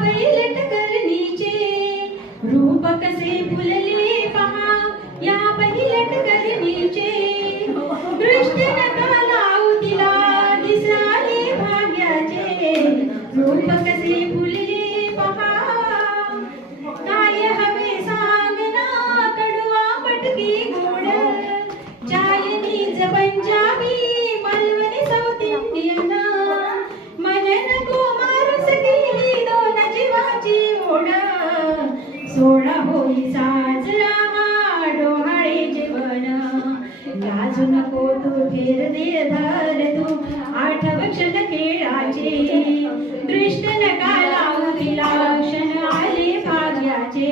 ballot करणीचे रूप कसे फुलले पहा या बैलट करणीचे दृष्टी नका लावू तिला दिसाले भाग्याचे रूप कसे फुलले पहा काय हवे सांगना कडवा मटकी गोड Chinese Punjabi Malvani south Indian Manan Kumar सगळी दोन जीवाची ओढ सोळा होई साजरा हा डोहाळे जीवन लाजू नको तू फेर दे धर तू आठव क्षण खेळाचे दृष्ट नका लावू तिला क्षण आले भाग्याचे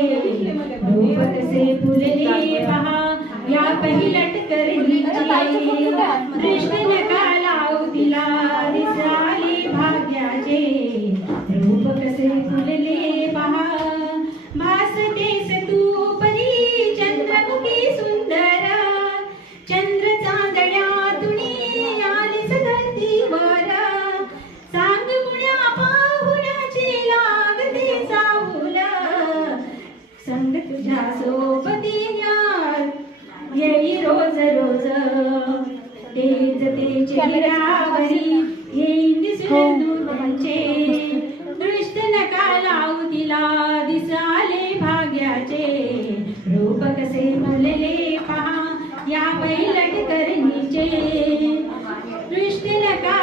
रूप कसे फुलले पहा या पहिलट करणीचे दृष्ट नका लावू तिला दिसाले भाग्याचे रूप कसे फुलले पहा भासतेस तू परी चंद्रमुखी सुंदर चंद्र चांदण्यातुनी आलीस धरतीवर सांग मुळ्या पाहुण्याची लागते सावूल संग तुझ्या सोबती येई रोज रोज तेज ते चेहऱ्यावरी येईन दिसून दूरचे दृष्ट नका लावू तिला दिसाले भाग्याचे रूप कसे फुलले पहा या बैलट करणीचे दृष्ट नका